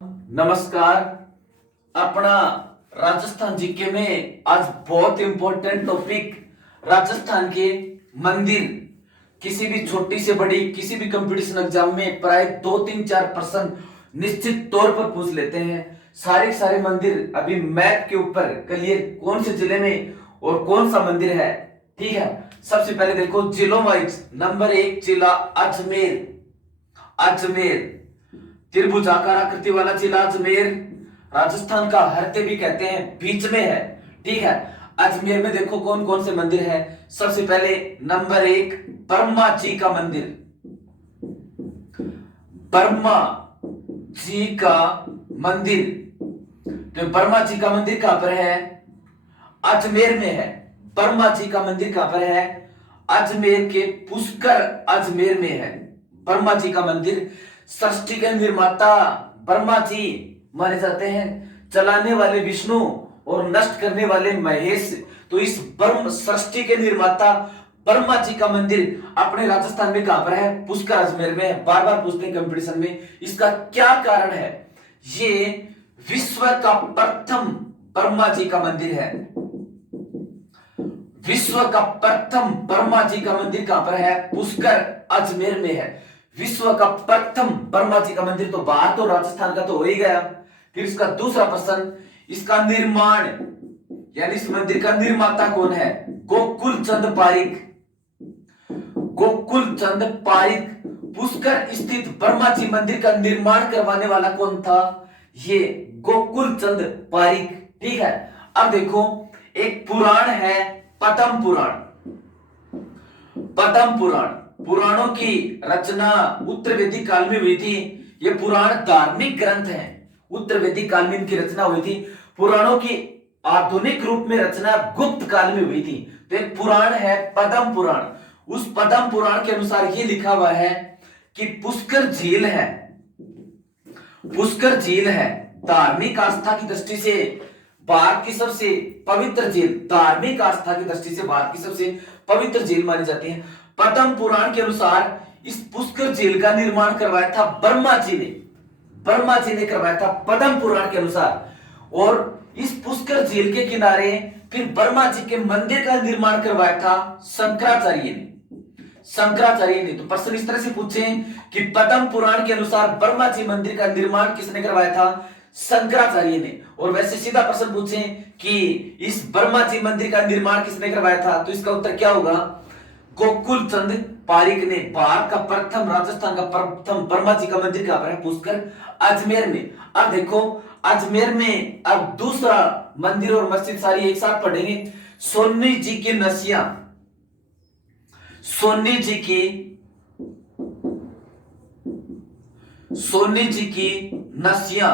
नमस्कार। अपना राजस्थान जीके में आज बहुत इंपॉर्टेंट टॉपिक राजस्थान के मंदिर। किसी भी छोटी से बड़ी किसी भी कंपटीशन एग्जाम में प्राय 2 3 4% निश्चित तौर पर पूछ लेते हैं। सारे मंदिर अभी मैप के ऊपर क्लियर कौन से जिले में और कौन सा मंदिर है। ठीक है, सबसे पहले देखो जिलों वाइज। नंबर 1 जिला अजमेर। अजमेर त्रिभुजाकार आकृति वाला जिला अजमेर, राजस्थान का हृदय भी कहते हैं, बीच में है। ठीक है, अजमेर में देखो कौन कौन से मंदिर है। सबसे पहले नंबर 1 ब्रह्मा जी का मंदिर। ब्रह्मा जी का मंदिर, तो ब्रह्मा जी का मंदिर कहां पर है? अजमेर में है। ब्रह्मा जी का मंदिर कहां पर है? अजमेर के पुष्कर अजमेर में है ब्रह्मा जी का मंदिर। सृष्टि के निर्माता ब्रह्मा जी माने जाते हैं, चलाने वाले विष्णु और नष्ट करने वाले महेश। तो इस ब्रह्म सृष्टि के निर्माता ब्रह्मा जी का मंदिर अपने राजस्थान में कहां पर है? पुष्कर अजमेर में है। बार बार पूछते हैं कंपटीशन में, इसका क्या कारण है? ये विश्व का प्रथम ब्रह्मा जी का मंदिर है। विश्व का प्रथम ब्रह्मा जी का मंदिर कहां पर है? पुष्कर अजमेर में है। विश्व का प्रथम ब्रह्मा जी का मंदिर, तो बाहर तो राजस्थान का तो हो ही गया। फिर इसका दूसरा प्रश्न, इसका निर्माण यानी इस मंदिर का निर्माता कौन है? गोकुल चंद पारिक। गोकुल चंद पारिक। पुष्कर स्थित ब्रह्मा जी मंदिर का निर्माण करवाने वाला कौन था? ये गोकुल चंद पारिक। ठीक है, अब देखो एक पुराण है पद्म पुराण। पद्म पुराण, पुराणों की रचना उत्तर वैदिक काल में हुई थी। ये पुराण धार्मिक ग्रंथ है, उत्तर वैदिक काल में इनकी रचना हुई थी। पुराणों की आधुनिक रूप में रचना गुप्त काल में हुई थी। तो एक पुराण है पद्म पुराण। उस पद्म पुराण के अनुसार ये लिखा हुआ है कि पुष्कर झील है, पुष्कर झील है धार्मिक आस्था की दृष्टि से भारत की सबसे पवित्र झील। धार्मिक आस्था की दृष्टि से भारत की सबसे पवित्र झील मानी जाती है। पद्म पुराण के अनुसार इस पुष्कर झील का निर्माण करवाया था ब्रह्मा जी ने। ब्रह्मा जी ने करवाया था पद्म पुराण के अनुसार। और इस पुष्कर झील के किनारे फिर ब्रह्मा जी के मंदिर का निर्माण करवाया था शंकराचार्य ने। शंकराचार्य ने। तो प्रश्न इस तरह से पूछे कि पद्म पुराण के अनुसार ब्रह्मा जी मंदिर का निर्माण किसने करवाया था? शंकराचार्य ने। और वैसे सीधा प्रश्न पूछे कि इस ब्रह्मा जी मंदिर का निर्माण किसने करवाया था, तो इसका उत्तर क्या होगा? गोकुल चंद पारिक ने। भारत का प्रथम, राजस्थान का प्रथम ब्रह्मा जी का मंदिर कहां पर है? पुष्कर अजमेर में। अब देखो अजमेर में अब दूसरा मंदिर और मस्जिद सारी एक साथ पढ़ेंगे। सोनी जी की नसिया। सोनी जी की, सोनी जी की नसिया,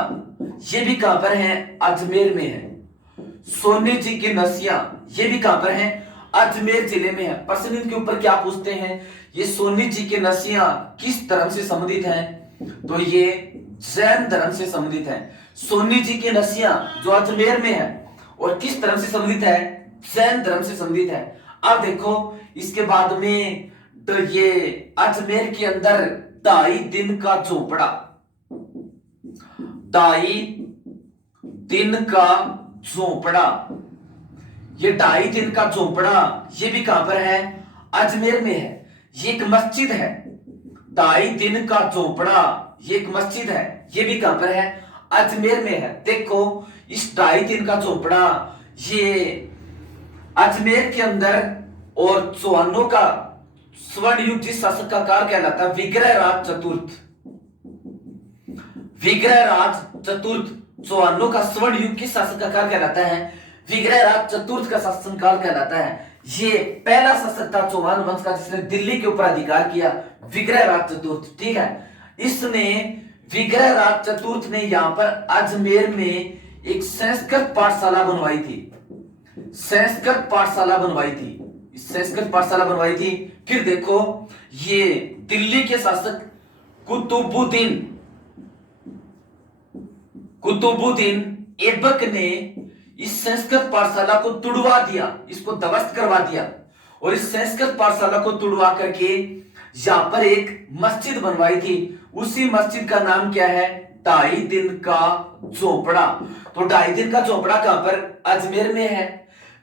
ये भी कहां पर है? अजमेर में है। सोनी जी की नसिया ये भी कहां पर है? अजमेर जिले में है। प्रश्न इनके ऊपर क्या पूछते हैं? ये सोनी जी की नसिया किस धर्म से संबंधित है? तो ये जैन धर्म से संबंधित है। सोनी जी की नसिया जो अजमेर में है और किस धर्म से संबंधित है? जैन धर्म से संबंधित है। अब देखो इसके बाद में तो ये अजमेर के अंदर 2.5 दिन का झोपड़ा, 2.5 दिन का झोपड़ा, ये 2.5 दिन का झोपड़ा ये भी कहां पर है? अजमेर में है। ये एक मस्जिद है। 2.5 दिन का झोपड़ा ये एक मस्जिद है, ये भी कहां पर है? अजमेर में है। देखो इस 2.5 दिन का झोपड़ा ये अजमेर के अंदर, और चौहानों का स्वर्ण युग जिस शासक का काल कहलाता है विग्रहराज चतुर्थ। विग्रहराज चतुर्थ, चौहानों का स्वर्ण युग किस शासक का काल कहलाता है? विग्रहराज चतुर्थ का शासनकाल कहलाता है। ये पहला शासक था चौहान वंश का जिसने दिल्ली के ऊपर अधिकार किया, विग्रहराज चतुर्थ। ठीक है, इसने विग्रहराज चतुर्थ ने यहां पर अजमेर में एक संस्कृत पाठशाला बनवाई थी। संस्कृत पाठशाला बनवाई थी, संस्कृत पाठशाला बनवाई थी। फिर देखो ये दिल्ली के शासक कुतुबुद्दीन, कुतुबुद्दीन ऐबक ने इस संस्कृत पाठशाला को तुड़वा दिया, इसको ध्वस्त करवा दिया। और इस संस्कृत पाठशाला को तुड़वा करके यहां पर एक मस्जिद बनवाई थी। उसी मस्जिद का नाम क्या है? 2.5 दिन का झोपड़ा। तो 2.5 दिन का झोपड़ा कहां पर? अजमेर में है।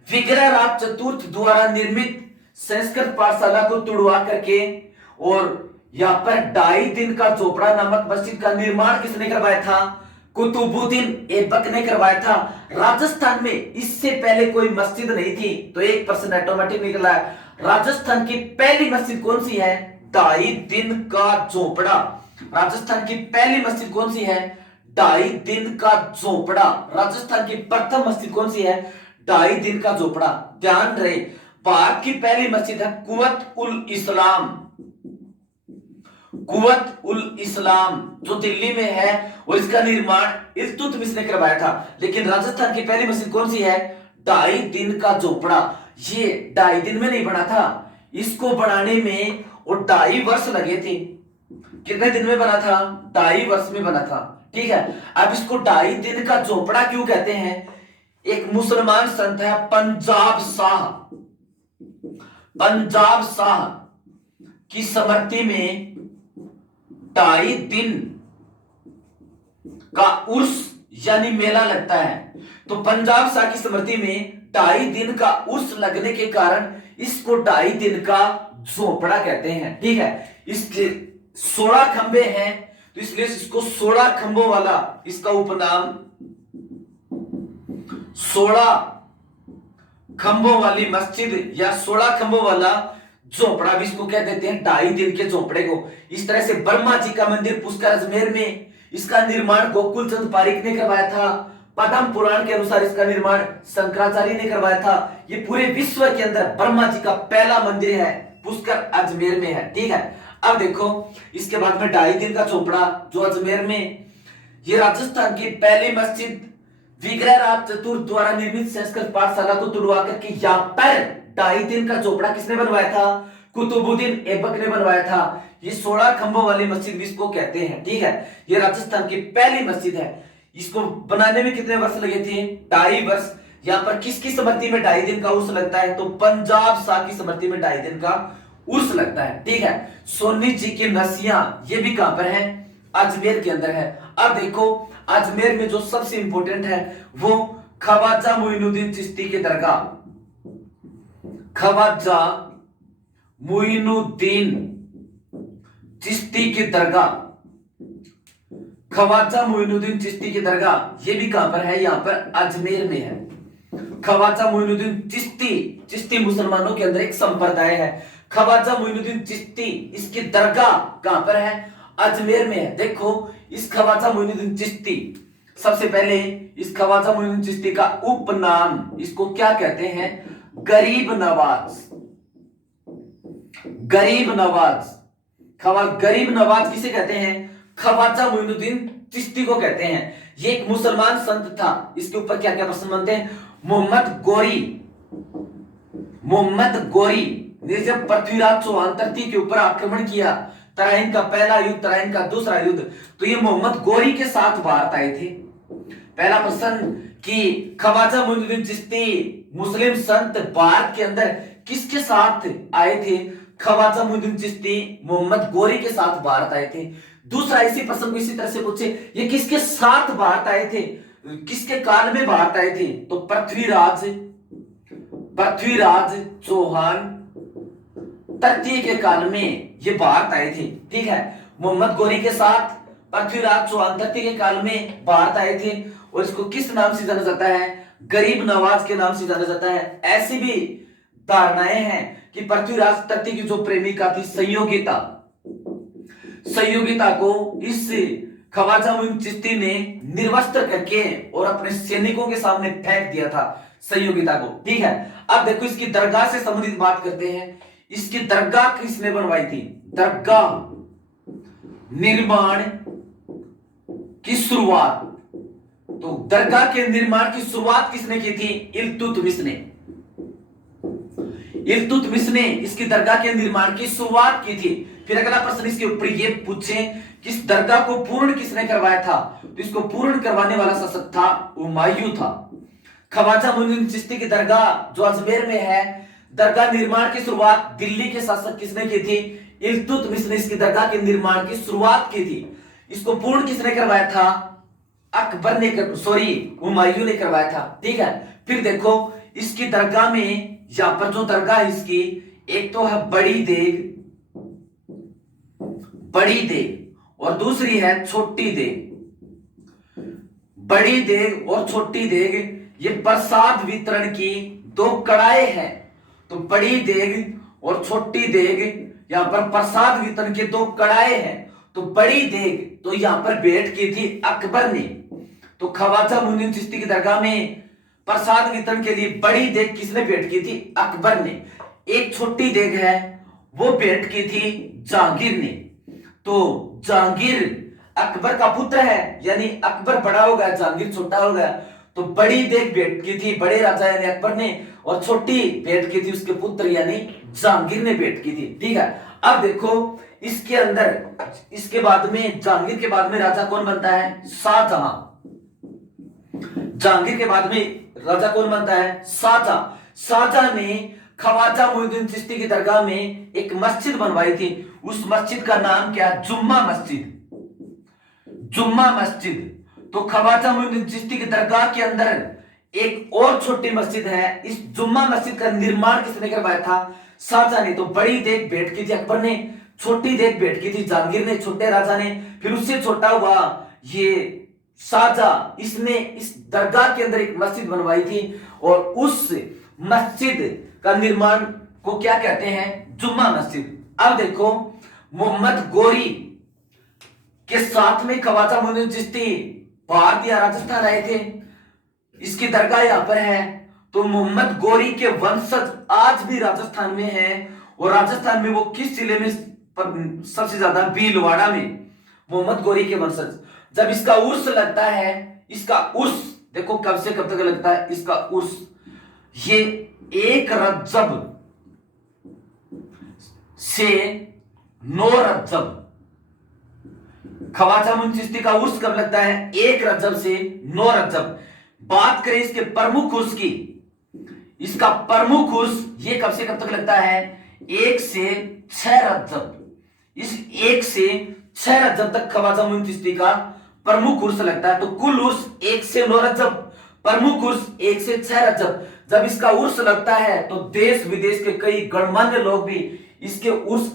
विग्रह राज चतुर्थ द्वारा निर्मित संस्कृत पाठशाला को तुड़वा करके और यहाँ पर 2.5 दिन का झोपड़ा नामक मस्जिद का निर्माण किसने करवाया था? कुतुबुद्दीन ऐबक ने करवाया था। राजस्थान में इससे पहले कोई मस्जिद नहीं थी, तो एक पर्सन ऑटोमेटिक निकला है। राजस्थान की पहली मस्जिद कौन सी है? 2.5 दिन का झोपड़ा। राजस्थान की पहली मस्जिद कौन सी है? 2.5 दिन का झोपड़ा। राजस्थान की प्रथम मस्जिद कौन सी है? 2.5 दिन का झोपड़ा। ध्यान रहे, भारत की पहली मस्जिद है कुवत उल इस्लाम। कुवत उल इस्लाम जो दिल्ली में है, और इसका निर्माण इल्तुतमिश ने करवाया था। लेकिन राजस्थान की पहली मस्जिद कौन सी है? 2.5 दिन का झोपड़ा। ये 2.5 दिन में नहीं बना था, इसको बनाने में और 2.5 वर्ष लगे थे। कितने दिन में बना था? 2.5 वर्ष में बना था। ठीक है, अब इसको 2.5 दिन का झोपड़ा क्यों कहते हैं? एक मुसलमान संत है पंजाब शाह, पंजाब शाह की स्मृति में 2.5 दिन का उर्स यानी मेला लगता है। तो पंजाब शाह की स्मृति में 2.5 दिन का उर्स लगने के कारण इसको 2.5 दिन का झोपड़ा कहते हैं। ठीक है, इसके 16 खंबे हैं, तो इसलिए इसको 16 खंभों वाला, इसका उपनाम 16 खंभों वाली मस्जिद या 16 खंभों वाला झोपड़ा भी इसको कह देते हैं, 2.5 दिन के झोपड़े को। इस तरह से ब्रह्मा जी का मंदिर पुष्कर अजमेर में, इसका निर्माण गोकुल चंद पारीक ने करवाया था। पद्म पुराण के अनुसार इसका निर्माण शंकराचार्य ने करवाया था। ये पूरे विश्व के अंदर ब्रह्मा जी का पहला मंदिर है, पुष्कर अजमेर में है। ठीक है, अब देखो इसके बाद में 2.5 दिन का झोपड़ा जो अजमेर में, ये राजस्थान की पहली मस्जिद विग्रह राज चतुर्थ द्वारा निर्मित संस्कृत पाठशाला को तुड़वा करके यहाँ पर 2.5 दिन का झोपड़ा किसने बनवाया था? कुतुबुद्दीन ऐबक ने बनवाया था। ये 16 खंभों वाली मस्जिद भी इसको कहते हैं। ठीक है, ये राजस्थान की पहली मस्जिद है। इसको बनाने में कितने वर्ष लगे थे? 2.5 वर्ष। यहाँ पर किसकी स्मृति में 2.5 दिन का उर्स लगता है? तो पंजाब शाह की स्मृति में 2.5 दिन का उर्स लगता है। ठीक है, सोनी जी की नसियां ये भी कहां पर है? अजमेर के अंदर है। अब देखो अजमेर में जो सबसे इंपॉर्टेंट है वो ख्वाजा मोइनुद्दीन चिश्ती की दरगाह। ख्वाजा मोइनुद्दीन चिश्ती की दरगाह, ख्वाजा मोइनुद्दीन चिश्ती की दरगाह ये भी कहां पर है? यहां पर अजमेर में है। ख्वाजा मोइनुद्दीन चिश्ती, चिश्ती मुसलमानों के अंदर एक संप्रदाय है। ख्वाजा मोइनुद्दीन चिश्ती, इसकी दरगाह कहां पर है? अजमेर में है। देखो इस ख्वाजा मोइनुद्दीन चिश्ती, सबसे पहले इस ख्वाजा मोइनुद्दीन चिश्ती का उपनाम इसको क्या कहते हैं? गरीब नवाज। गरीब नवाज, गरीब नवाज किसे कहते हैं? ख्वाजा मोइनुद्दीन चिश्ती को कहते हैं। ये एक मुसलमान संत था। इसके ऊपर क्या क्या प्रश्न बनते हैं? मोहम्मद गोरी, मोहम्मद गोरी ने जब पृथ्वीराज चौहान धरती के ऊपर आक्रमण किया, तराइन का पहला युद्ध, तराइन का दूसरा युद्ध, तो ये मोहम्मद गोरी के साथ भारत आए थे। पहला प्रश्न कि ख्वाजा मोइनुद्दीन चिश्ती मुस्लिम संत भारत के अंदर किसके साथ आए थे? ख्वाजा मोइनुद्दीन चिश्ती मोहम्मद गोरी के साथ भारत आए थे। दूसरा इसी प्रश्न को इसी तरह से पूछे, ये किसके साथ भारत आए थे, किसके काल में भारत आए थे? तो पृथ्वीराज चौहान तृतीय के काल में ये भारत आए थे। ठीक है, मोहम्मद गोरी के साथ पृथ्वीराज चौहान तृतीय के काल में भारत आए थे। और इसको किस नाम से जाना जाता है? गरीब नवाज के नाम से जाना जाता है। ऐसी भी धारणाएं हैं कि पृथ्वीराज तृतीय की जो प्रेमिका थी संयोगिता, संयोगिता को इस ख्वाजा मोइनुद्दीन चिश्ती ने निर्वस्त्र करके और अपने सैनिकों के सामने फेंक दिया था संयोगिता को। ठीक है, अब देखो इसकी दरगाह से संबंधित बात करते हैं। इसकी दरगाह किसने बनवाई थी? दरगाह निर्माण की शुरुआत, तो दरगाह के निर्माण की शुरुआत किसने की थी? इल्तुतमिश ने। इल्तुतमिश ने इसकी दरगाह के निर्माण की शुरुआत की थी। फिर अगला प्रश्न इसके ऊपर ये पूछे कि इस दरगाह को पूर्ण किसने करवाया था? तो इसको पूर्ण करवाने वाला शासक था हुमायूं था। ख्वाजा मोइनुद्दीन चिश्ती की दरगाह जो अजमेर में है, दरगाह निर्माण की शुरुआत दिल्ली के शासक किसने की थी? इल्तुतमिश ने इसकी दरगाह के निर्माण की शुरुआत की थी। इसको पूर्ण किसने करवाया था? अकबर ने हुमायूं ने करवाया था। ठीक है, फिर देखो इसकी दरगाह में, यहां पर जो दरगाह है इसकी, एक तो है बड़ी देग और दूसरी है छोटी देग। बड़ी देग और छोटी देग ये प्रसाद वितरण की दो कड़ाए हैं। तो बड़ी देग और छोटी देग यहां पर प्रसाद वितरण के दो कड़ाए हैं। तो बड़ी देग तो यहां पर भेंट की थी अकबर ने। तो ख्वाजा मोइनुद्दीन चिश्ती की दरगाह में प्रसाद वितरण के लिए बड़ी देग किसने भेंट की थी? अकबर ने। एक छोटी देग है वो भेंट की थी जहांगीर ने। तो जहांगीर अकबर का पुत्र है, यानी अकबर बड़ा हो गया, जहांगीर छोटा हो गया। तो बड़ी देग भेंट की थी बड़े राजा यानी अकबर ने, और छोटी भेंट की थी उसके पुत्र यानी जहांगीर ने भेंट की थी। ठीक है, अब देखो इसके अंदर, इसके बाद में, जहांगीर के बाद में राजा कौन बनता है? शाहजहां। जहांगीर के बाद में राजा कौन बनता है? शाहजहां। शाहजहां ने ख्वाजा मोइनुद्दीन चिश्ती की दरगाह में एक मस्जिद बनवाई थी। उस मस्जिद का नाम क्या? जुम्मा मस्जिद। जुम्मा मस्जिद। तो ख्वाजा मोइनुद्दीन चिश्ती की दरगाह के अंदर एक और छोटी मस्जिद है। इस जुम्मा मस्जिद का निर्माण किसने करवाया था? शाहजहां ने। तो बड़ी देग भेंट की थी अकबर ने, छोटी देग भेंट की थी जहांगीर ने, छोटे राजा ने। फिर उससे छोटा हुआ ये शाहजहां, इसने इस दरगाह के अंदर एक मस्जिद बनवाई थी, और उस मस्जिद का निर्माण को क्या कहते हैं? जुम्मा मस्जिद। अब देखो मोहम्मद गोरी के साथ में ख्वाजा मोइनुद्दीन चिश्ती भारत या राजस्थान आए थे। इसकी दरगाह यहां पर है। तो मोहम्मद गोरी के वंशज आज भी राजस्थान में हैं, और राजस्थान में वो किस जिले में सबसे ज्यादा? भीलवाड़ा में मोहम्मद गोरी के वंशज। जब इसका उर्स लगता है, इसका उर्स देखो कब से कब तक लगता है इसका उर्स, ये 1 रज्जब से 9 रज्जब। ख्वाजा मोइनुद्दीन चिश्ती का उर्स कब लगता है? 1 रज्जब से 9 रज्जब। बात करें इसके प्रमुख उर्स की, इसका प्रमुख उर्स ये कब से कब तक लगता है? 1 से 6 रज्जब। इस 1 से 6 रज्जब तक ख्वाजा मोइनुद्दीन चिश्ती का प्रमुख उर्स लगता है। तो कुल उर्स 1 से 9 रज्जब, प्रमुख उर्स 1 से 6 रज्जब। जब इसका उर्स लगता है तो देश विदेश के कई गणमान्य लोग भी इसके उर्स,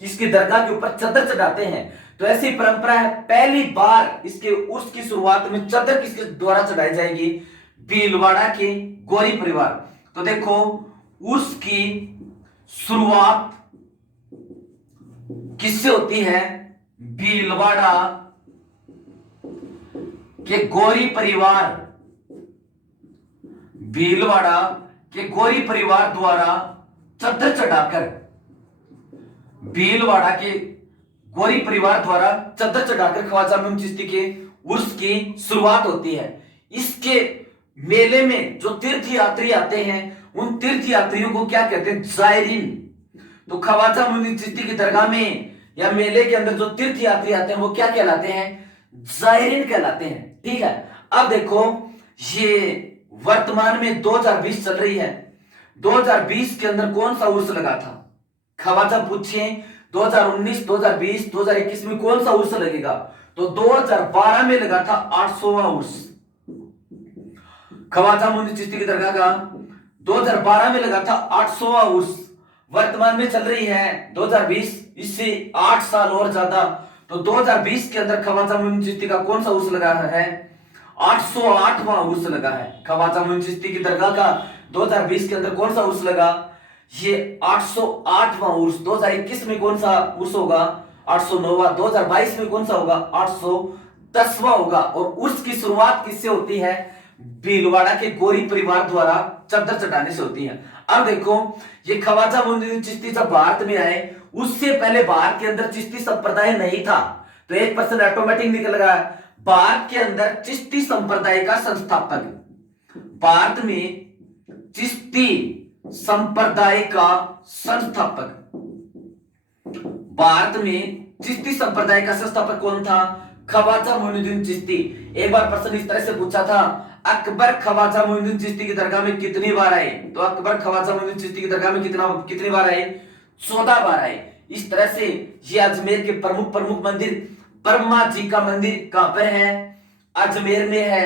इसकी दरगाह के ऊपर चादर चढ़ाते हैं। तो ऐसी परंपरा है। पहली बार इसके उर्स की शुरुआत में चादर किसके द्वारा चढ़ाई जाएगी? भीलवाड़ा के गोरी परिवार। तो देखो उर्स की शुरुआत किससे होती है? भीलवाड़ा के गोरी परिवार, भीलवाड़ा के गोरी परिवार द्वारा चादर चढ़ाकर, भीलवाड़ा के गोरी परिवार द्वारा चादर चढ़ाकर ख्वाजा मोइनुद्दीन चिश्ती के उर्स की शुरुआत होती है। इसके मेले में जो तीर्थ यात्री आते हैं, उन तीर्थ यात्रियों को क्या कहते हैं? जायरीन। तो ख्वाजा मोइनुद्दीन चिश्ती की दरगाह में या मेले के अंदर जो तीर्थ यात्री आते हैं वो क्या कहलाते हैं? जायरीन कहलाते हैं। ठीक है, अब देखो ये वर्तमान में 2020 चल रही है। 2020 के अंदर कौन सा उर्स लगा था? ख्वाजा पूछे 2019, 2020, 2021 में कौन सा उर्स लगेगा? तो 2012 में लगा था 800वां उर्स। ख्वाजा मोइनुद्दीन चिश्ती की दरगाह का 2012 में लगा था 800वां उर्स। वर्तमान में चल रही है 2020, इससे 8 साल और ज्यादा। तो 2020 के अंदर ख्वाजा मोइनुद्दीन चिश्ती का कौन सा उर्स लगा है? 808वां उर्स लगा है। ख्वाजा मोइनुद्दीन चिश्ती की दरगाह का 2020 के अंदर कौन सा उर्स लगा? ये 808वां उर्स। 2021 में कौन सा उर्स होगा? 809वां। 2022 में कौन सा होगा? 810वां होगा। और उर्स की शुरुआत किससे होती है? भीलवाड़ा के गोरी परिवार द्वारा चादर चढ़ाने से होती है। अब देखो ये ख्वाजा मोइनुद्दीन चिश्ती जब भारत में आए, उससे पहले भारत के अंदर चिश्ती संप्रदाय नहीं था। तो 1% ऑटोमेटिक निकल रहा है। भारत के अंदर चिश्ती संप्रदाय का संस्थापक, भारत में चिश्ती संप्रदाय का संस्थापक, भारत में चिश्ती संप्रदाय का संस्थापक कौन था? ख्वाजा मोइनुद्दीन चिश्ती। एक बार प्रश्न इस तरह से पूछा था, अकबर ख्वाजा मोइनुद्दीन चिश्ती की दरगाह में कितनी बार आए? तो अकबर ख्वाजा मोइनुद्दीन चिश्ती की दरगाह में कितनी बार आए? 14 बार आए। इस तरह से ये अजमेर के प्रमुख मंदिर ब्रह्मा जी का मंदिर कहां पर है? अजमेर में है।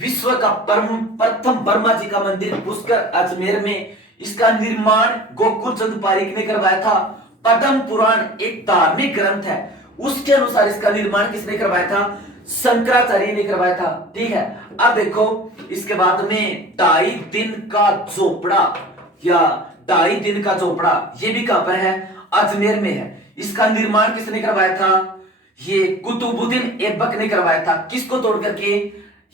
विश्व का प्रथम ब्रह्मा जी का मंदिर पुष्कर अजमेर में, इसका निर्माण गोकुल चंद पारीक ने करवाया था। पद्म पुराण एक धार्मिक ग्रंथ है, उसके अनुसार इसका निर्माण किसने करवाया था? शंकराचार्य ने करवाया था। ठीक है, अब देखो इसके बाद में 2.5 दिन का झोपड़ा या 2.5 दिन का झोपड़ा, ये भी कहां पर है? अजमेर में है। इसका निर्माण किसने करवाया था? ये कुतुबुद्दीन ऐबक ने करवाया था। किसको तोड़ करके?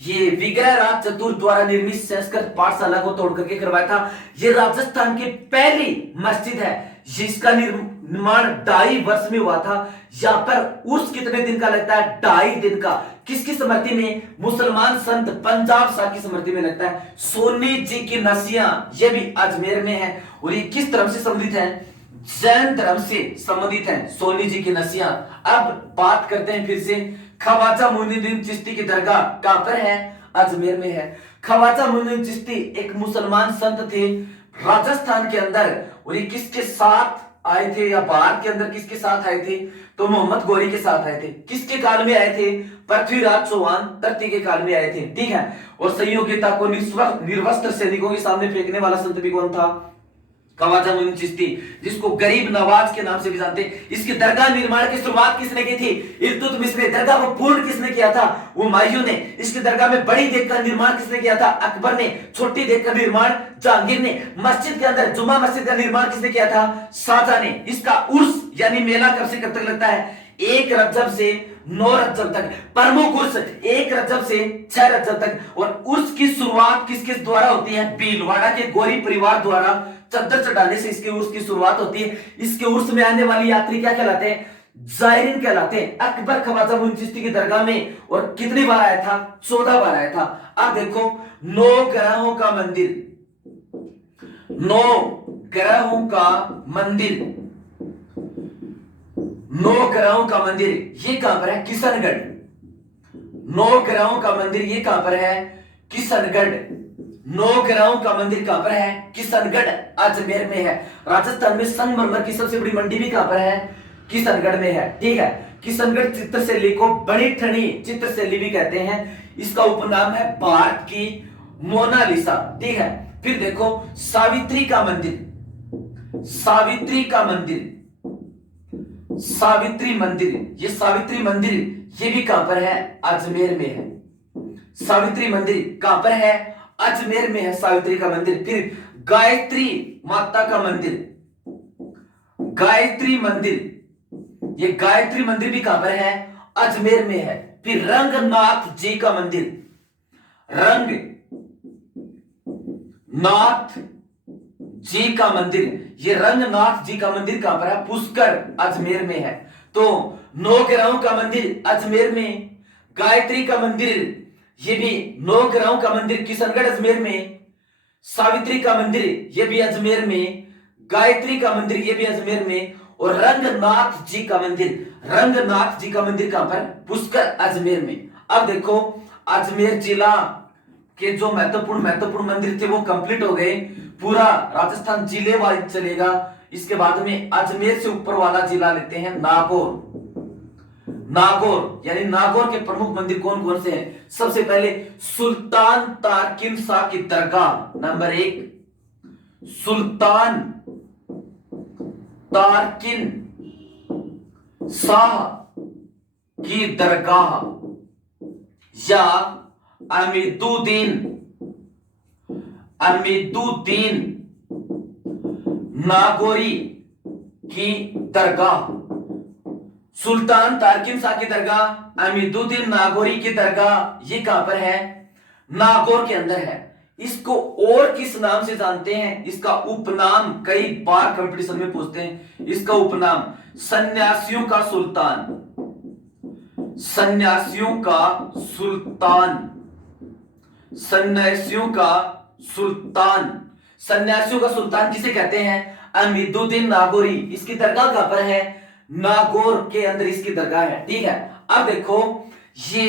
ये विग्रहराज चतुर द्वारा निर्मित संस्कृत पाठशाला को तोड़ करके करवाया था। ये राजस्थान की पहली मस्जिद है जिसका निर्माण 2.5 वर्ष में हुआ था। यहाँ पर उर्स कितने दिन का लगता है? 2.5 दिन का। किसकी स्मृति में? मुसलमान संत पंजाब शाह की स्मृति में लगता है। सोनी जी की नसियां, ये भी अजमेर में है। और ये किस धर्म से संबंधित है? जैन धर्म से संबंधित है सोनी जी की नसियां। अब बात करते हैं फिर से, ख्वाजा मोइनुद्दीन चिश्ती की दरगाह कहां पर है? अजमेर में है। ख्वाजा मोइनुद्दीन चिश्ती एक मुसलमान संत थे राजस्थान के अंदर, और ये किसके साथ आए थे, या भारत के अंदर किसके साथ आए थे? तो मोहम्मद गौरी के साथ आए थे। किसके काल में आए थे? पृथ्वीराज चौहान तृतीय के काल में आए थे। ठीक है, और संयोगिता को निर्वस्त्र सैनिकों के सामने फेंकने वाला संत भी कौन था? ख्वाजा मोइनुद्दीन चिश्ती, जिसको गरीब नवाज के नाम से भी जानते हैं। इसकी दरगाह निर्माण की शुरुआत किसने की थी? इल्तुतमिश ने। दरगाह को पूर्ण किसने किया था? हुमायूं ने। इसकी दरगाह में बड़ी देख का निर्माण किसने किया था? अकबर ने। छोटी देख का निर्माण जहांगीर ने। मस्जिद के अंदर जुमा मस्जिद का निर्माण किसने किया था? शाहजहां ने। इसका उर्स यानी मेला कब से कब तक लगता है? 1 रजब से 9 रजब तक। प्रमुख उर्स 1 रजब से 6 रजब तक। और उर्स की शुरुआत किसके द्वारा होती है? भीलवाड़ा के गौरी परिवार द्वारा चद्दर चढ़ाने से इसके उर्स की शुरुआत होती है। इसके उर्स में आने वाली यात्री क्या कहलाते हैं? जायरीन कहलाते हैं। अकबर ख्वाजा मोइनुद्दीन चिश्ती की दरगाह में और कितनी बार आया था? 14 बार आया था। अब देखो 9 ग्रहों का मंदिर, 9 ग्रहों का मंदिर, 9 ग्रहों का मंदिर ये कहां पर है? किशनगढ़। 9 ग्रहों का मंदिर ये कहां पर है? किशनगढ़। 9 ग्रहों का मंदिर कहां पर है? किशनगढ़ अजमेर में है। राजस्थान में संगमरमर की सबसे बड़ी मंडी भी कहां पर है? किशनगढ़ में है। ठीक है, किशनगढ़ चित्रशैली को बड़ी ठनी चित्रशैली भी कहते हैं। इसका उपनाम है भारत की मोनालिसा। ठीक है, फिर देखो सावित्री का मंदिर, सावित्री का मंदिर, सावित्री मंदिर, ये सावित्री मंदिर ये भी कहां पर है? अजमेर में है। सावित्री मंदिर कहां पर है? अजमेर में है सावित्री का मंदिर। फिर गायत्री माता का मंदिर, गायत्री मंदिर, ये गायत्री मंदिर भी कहां पर है? अजमेर में है। फिर रंगनाथ जी का मंदिर, रंगनाथ जी का मंदिर, ये रंगनाथ जी का मंदिर कहां पर है? पुष्कर अजमेर में है। तो 9 ग्रहों का मंदिर अजमेर में, गायत्री का मंदिर ये भी 9 ग्रहों का मंदिर किशनगढ़ अजमेर में, सावित्री का मंदिर ये भी अजमेर में, गायत्री का मंदिर ये भी अजमेर में, और रंगनाथ जी का मंदिर, रंगनाथ जी का मंदिर कहां पर? पुष्कर अजमेर में। अब देखो अजमेर जिला के जो महत्वपूर्ण मंदिर थे वो कंप्लीट हो गए। पूरा राजस्थान जिले वाइज चलेगा। इसके बाद में अजमेर से ऊपर वाला जिला लेते हैं नागौर। नागौर यानी नागौर के प्रमुख मंदिर कौन कौन से हैं? सबसे पहले सुल्तान तारकिन शाह की दरगाह नंबर 1, सुल्तान तारकिन शाह की दरगाह, या अमीदुद्दीन नागौरी की दरगाह। सुल्तान तारकिन शाह की दरगाह, अमीदुद्दीन नागौरी की दरगाह ये कहां पर है? नागौर के अंदर है। इसको और किस नाम से जानते हैं? इसका उपनाम कई बार कंपटीशन में पूछते हैं। इसका उपनाम सन्यासियों का सुल्तान, सन्यासियों का सुल्तान, सन्यासियों का सुल्तान, सन्यासियों का सुल्तान किसे कहते हैं? अमीदुद्दीन नागौरी। इसकी दरगाह कहां पर है? नागौर के अंदर इसकी दरगाह है। ठीक है, अब देखो ये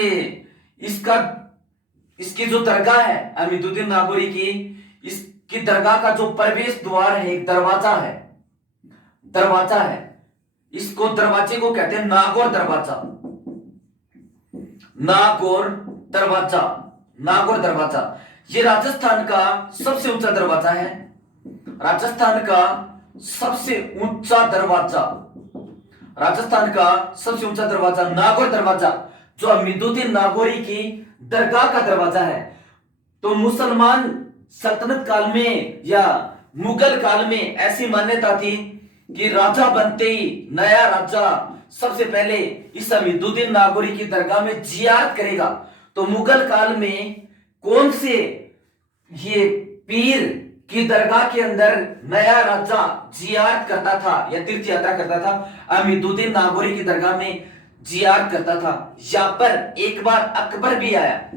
इसकी जो दरगाह है अमीदुद्दीन नागौरी की, इसकी दरगाह का जो प्रवेश द्वार है, एक दरवाजा है, दरवाजा है, इसको दरवाजे को कहते हैं नागौर दरवाजा। नागौर दरवाजा। नागौर दरवाजा ये राजस्थान का सबसे ऊंचा दरवाजा है। राजस्थान का सबसे ऊंचा दरवाजा, राजस्थान का सबसे ऊंचा दरवाजा नागौर दरवाजा, जो हमीदुद्दीन नागौरी की दरगाह का दरवाजा है। तो मुसलमान सल्तनत काल में या मुगल काल में ऐसी मान्यता थी कि राजा बनते ही नया राजा सबसे पहले इस हमीदुद्दीन नागौरी की दरगाह में जियारत करेगा। तो मुगल काल में कौन से ये पीर की दरगाह के अंदर नया राजा जियारत करता था या तीर्थ यात्रा करता था? हमीदुद्दीन नागौरी की दरगाह में जियारत करता था। यहां पर एक बार अकबर भी आया,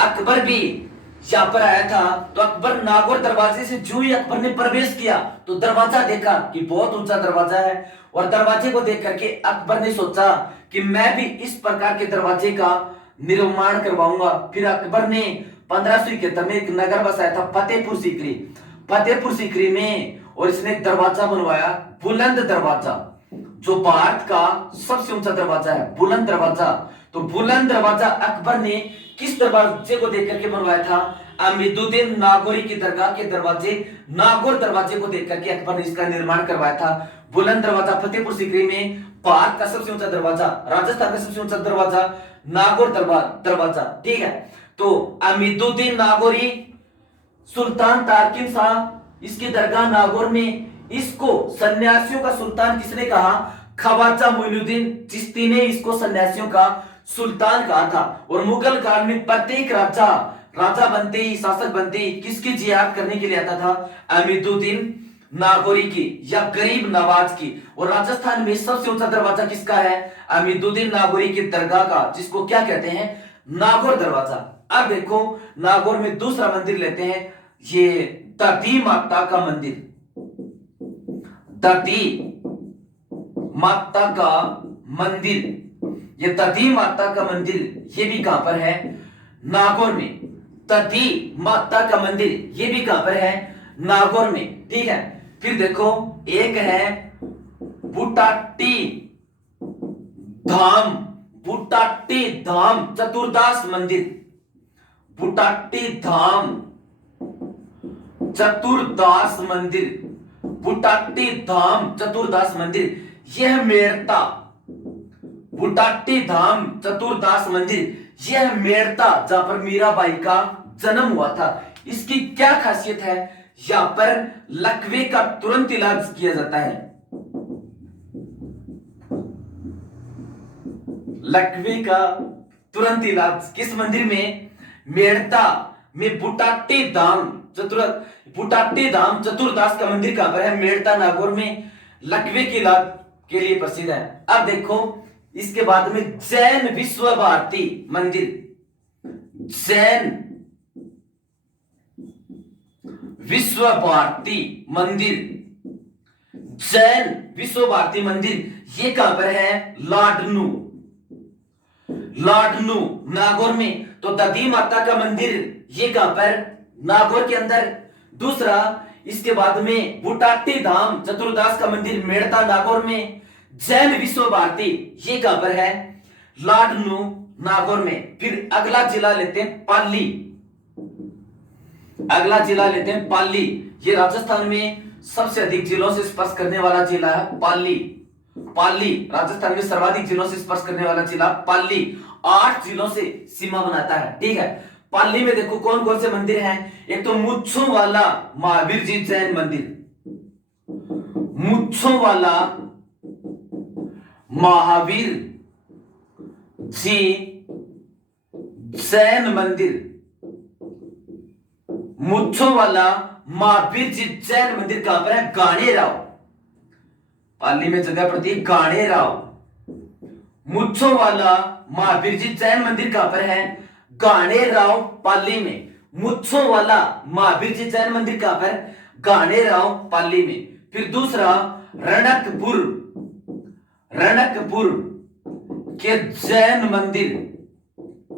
अकबर भी यहां पर आया था। तो अकबर नागौर दरवाजे से जो ही अकबर ने प्रवेश किया तो दरवाजा देखा कि बहुत ऊंचा दरवाजा है, और दरवाजे को देख करके अकबर ने सोचा कि मैं भी इस प्रकार के दरवाजे का निर्माण करवाऊंगा। फिर अकबर ने 1571 में एक नगर बसाया था फतेहपुर सीकरी, फतेहपुर सीकरी में, और इसने एक दरवाजा बनवाया, बुलंद दरवाजा, जो भारत का सबसे ऊंचा दरवाजा है, बुलंद दरवाजा। तो बुलंद दरवाजा अकबर ने किस दरवाजे को देख करके बनवाया था? हमीदुद्दीन नागौरी की दरगाह के दरवाजे नागौर दरवाजे को देख करके अकबर ने इसका निर्माण करवाया था। बुलंद दरवाजा फतेहपुर सीकरी में, भारत का सबसे ऊंचा दरवाजा, राजस्थान का सबसे ऊंचा दरवाजा नागौर दरवाजा। ठीक है, तो हमीदुद्दीन नागौरी, सुल्तान तारकिन शाह इसकी दरगाह नागौर में, इसको सन्यासियों का सुल्तान किसने कहा? ख्वाजा मोइनुद्दीन चिश्ती ने इसको सन्यासियों का सुल्तान कहा था। और मुगल काल में प्रत्येक राजा बनते ही, शासक बनते ही किसकी जियारत करने के लिए आता था? हमीदुद्दीन नागौरी की या गरीब नवाज की। और राजस्थान में सबसे ऊंचा दरवाजा किसका है? हमीदुद्दीन नागौरी की दरगाह का, जिसको क्या कहते हैं? नागौर दरवाजा। अब देखो नागौर में दूसरा मंदिर लेते हैं, ये दधी माता का मंदिर, दधी माता का मंदिर। ये दधी माता का मंदिर ये भी कहां पर है? नागौर में। दधी माता का मंदिर ये भी कहां पर है? नागौर में। ठीक है, फिर देखो एक है बुटाटी धाम, बुटाटी धाम चतुर्दास मंदिर, बुटाटी धाम चतुर्दास मंदिर, बुटाटी धाम चतुर्दास मंदिर, यह मेड़ता, बुटाटी धाम चतुर्दास मंदिर, यह मेड़ता जहां पर मीराबाई का जन्म हुआ था। इसकी क्या खासियत है? यहां पर लकवे का तुरंत इलाज किया जाता है, लकवे का तुरंत इलाज किस मंदिर में? मेड़ता में बुटाटी धाम चतुर्दास का मंदिर कहां पर है? मेड़ता नागौर में, लकवे के इलाज के लिए प्रसिद्ध है। अब देखो इसके बाद में जैन विश्व भारती मंदिर, जैन विश्व भारती मंदिर, जैन विश्व भारती मंदिर ये कहां पर है? लाडनू, लाडनू नागौर में। तो दधी माता का मंदिर ये कहां पर? नागौर के अंदर। दूसरा इसके बाद में बुटाटी धाम चतुर्दास का मंदिर मेड़ता नागौर में। जैन विश्व भारती ये कहां पर है? लाडनू नागौर में। फिर अगला जिला लेते हैं पाली, अगला जिला लेते हैं पाली। ये राजस्थान में सबसे अधिक जिलों से स्पर्श करने वाला जिला है पाली। पाली राजस्थान में सर्वाधिक जिलों से स्पर्श करने वाला जिला पाली, 8 जिलों से सीमा बनाता है। ठीक है, पाली में देखो कौन कौन से मंदिर हैं। एक तो मुच्छों वाला महावीर जी जैन मंदिर, मुच्छों वाला महावीर जी जैन मंदिर, मुच्छों वाला महावीर जी जैन मंदिर कहां पर है? गाणेराव, पाली में जगह पड़ती है गाणेराव। मुच्छों वाला महावीर जी जैन मंदिर कहां पर है? गाणेराव पाली में। मुच्छों वाला महावीर जी जैन मंदिर कहां पर? गाणेराव पाली में। फिर दूसरा रणकपुर, रणकपुर के जैन मंदिर,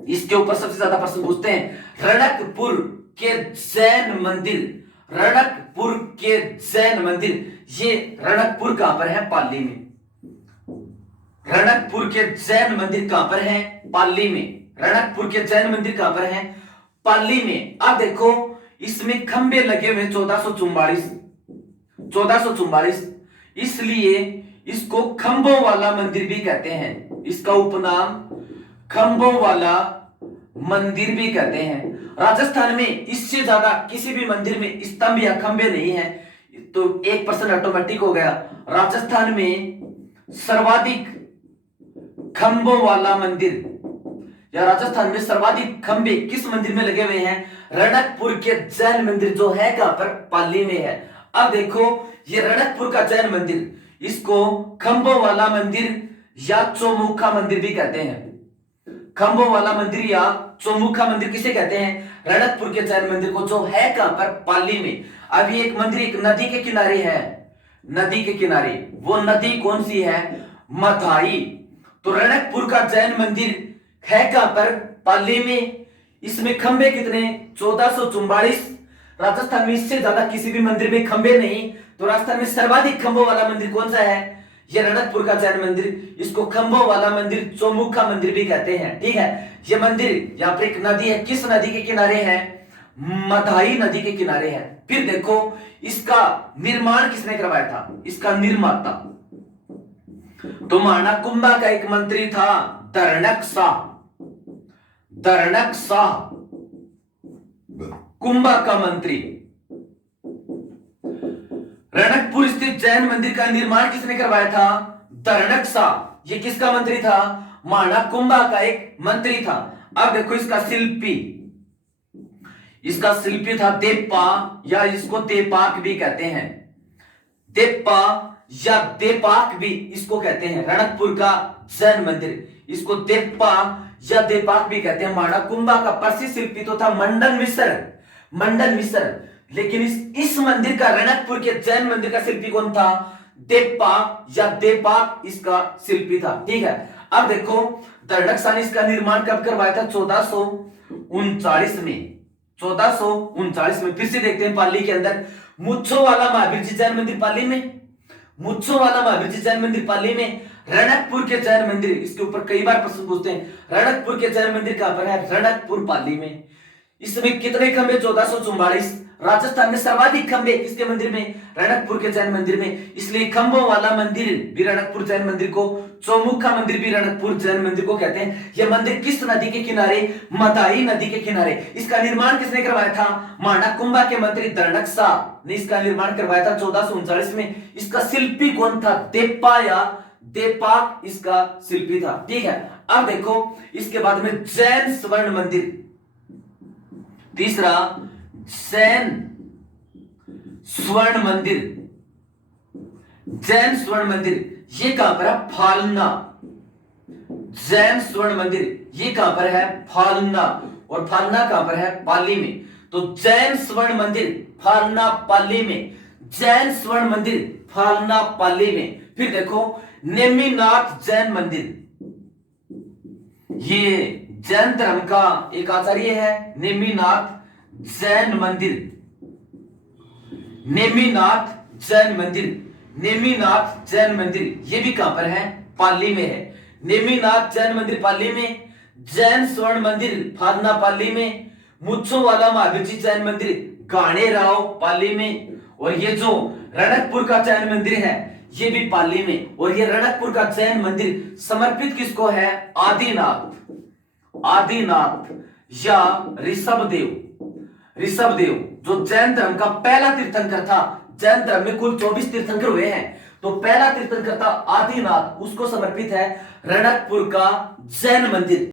इसके ऊपर सबसे ज्यादा प्रश्न पूछते हैं। रणकपुर के जैन मंदिर, रणकपुर के जैन मंदिर, ये रणकपुर कहां पर है? पाली में। रणकपुर के जैन मंदिर कहां पर है? पाली में। रणकपुर के जैन मंदिर कहां पर है? पाली में। अब देखो इसमें खंबे लगे हुए 1444, इसलिए इसको खंभों वाला मंदिर भी कहते हैं। इसका उपनाम खंभों वाला मंदिर भी कहते हैं। राजस्थान में इससे ज्यादा किसी भी मंदिर में स्तंभ या खंभे नहीं है, तो 1% ऑटोमेटिक हो गया। राजस्थान में सर्वाधिक खंभों वाला मंदिर या राजस्थान में सर्वाधिक खंभे किस मंदिर में लगे हुए हैं? रणकपुर के जैन मंदिर जो है कहां पर? पाली में है। अब देखो ये रणकपुर का जैन मंदिर, इसको खंभों वाला मंदिर या चौमुखा मंदिर भी कहते हैं। खंभों वाला मंदिर या चौमुखा मंदिर किसे कहते हैं? रणकपुर के जैन मंदिर को, जो है कहां पर? पाली में। अभी एक मंदिर एक नदी के किनारे है, नदी के किनारे। वो नदी कौन सी है? मथाई। तो रणकपुर का जैन मंदिर है कहां पर? पाली में। इसमें खंबे कितने? 1444। राजस्थान में इससे ज्यादा किसी भी मंदिर में खंबे नहीं, तो राजस्थान में सर्वाधिक खंभों वाला मंदिर कौन सा है? ये रणकपुर का जैन मंदिर। इसको खंभों वाला मंदिर, चौमुखा मंदिर भी कहते हैं। ठीक है, ये मंदिर यहाँ पर एक नदी है, किस नदी के किनारे है? मथाई नदी के किनारे है। फिर देखो इसका निर्माण किसने करवाया था? इसका निर्माता तो महाराणा कुंभा का एक मंत्री था, दर्णक शाह। दर्णक शाह कुंभा का मंत्री। रणकपुर स्थित जैन मंदिर का निर्माण किसने करवाया था? दर्णक शाह। ये किसका मंत्री था? महाराणा कुंभा का एक मंत्री था। अब देखो इसका शिल्पी, इसका शिल्पी था देप्पा, या इसको देपाक भी कहते हैं। देप्पा या देपाक भी इसको कहते हैं। रणकपुर का जैन मंदिर, इसको देप्पा या देपाक भी कहते हैं। महाराणा कुंभा का प्रसिद्ध शिल्पी तो था मंडन मिश्र, मंडन मिश्र। लेकिन इस मंदिर का, रणकपुर के जैन मंदिर का शिल्पी कौन था? देप्पा या देपाक इसका शिल्पी था। ठीक है, अब देखो दर्णक शाह ने इसका निर्माण कब करवाया था? 1439 में। 1439 में। फिर से देखते हैं पाली के अंदर मुच्छो वाला महावीर जी जैन मंदिर पाली में। मुच्छो वाला महावीर जी जैन मंदिर पाली में। रणकपुर के जैन मंदिर, इसके ऊपर कई बार प्रश्न पूछते हैं, रणकपुर के जैन मंदिर कहां पर है? रणकपुर पाली में। इसमें कितने खंबे? 1444। राजस्थान में सर्वाधिक खंबे किसके मंदिर में? रणकपुर के जैन मंदिर में। इसलिए खंभों वाला मंदिर भी रणकपुर जैन मंदिर को, चौमुखा मंदिर भी रणकपुर जैन मंदिर को कहते हैं। यह मंदिर किस नदी के किनारे? मथाई नदी के किनारे। इसका निर्माण किसने करवाया था? महाराणा कुंभा के मंत्री दर्णक शाह ने इसका निर्माण करवाया था 1439 में। इसका शिल्पी कौन था? देप्पा या देपाक इसका शिल्पी था। ठीक है, अब देखो इसके बाद में जैन स्वर्ण मंदिर। तीसरा जैन स्वर्ण मंदिर। जैन स्वर्ण मंदिर ये कहां पर है? फालना। जैन स्वर्ण मंदिर ये कहां पर है? फालना। और फालना कहां पर है? पाली में। तो जैन स्वर्ण मंदिर फालना पाली में। जैन स्वर्ण मंदिर फालना पाली में। फिर देखो नेमिनाथ जैन मंदिर, ये जैन धर्म का एक आचार्य है। नेमिनाथ जैन मंदिर, नेमिनाथ जैन मंदिर, नेमिनाथ जैन मंदिर ये भी कहां पर है? पाली में है। नेमिनाथ जैन मंदिर पाली में। जैन स्वर्ण मंदिर फालना पाली में। मुच्छो वाला महावीर जी जैन मंदिर गाणेराव पाली में। और ये जो रणकपुर का जैन मंदिर है ये भी पाली में। और ये रणकपुर का जैन मंदिर समर्पित किसको है? आदिनाथ, आदिनाथ या ऋषभदेव। ऋषभदेव जो जैन धर्म का पहला तीर्थंकर था। जैन धर्म में कुल 24 तीर्थंकर हुए हैं, तो पहला तीर्थंकर था आदिनाथ, उसको समर्पित है रणकपुर का जैन मंदिर।